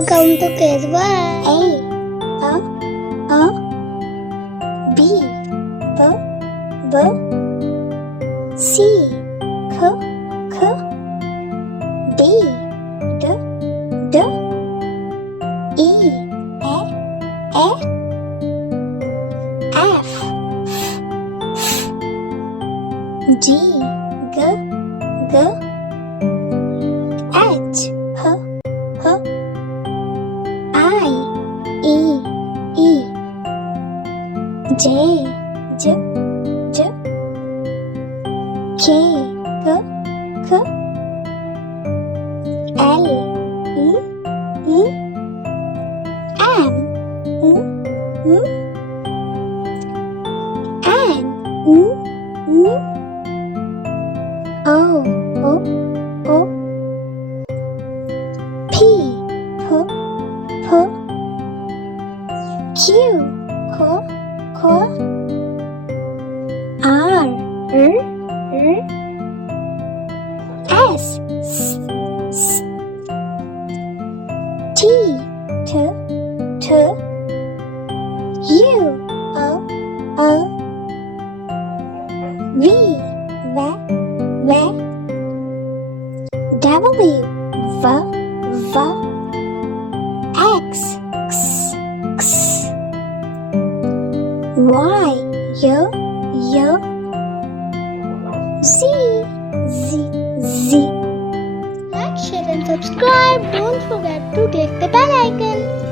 I'll count to kids. Bye. A B B C C D D E F G G H I E J K L M N O P Q R S T U V W X Y Z Like, share, and subscribe. Don't forget to click the bell icon.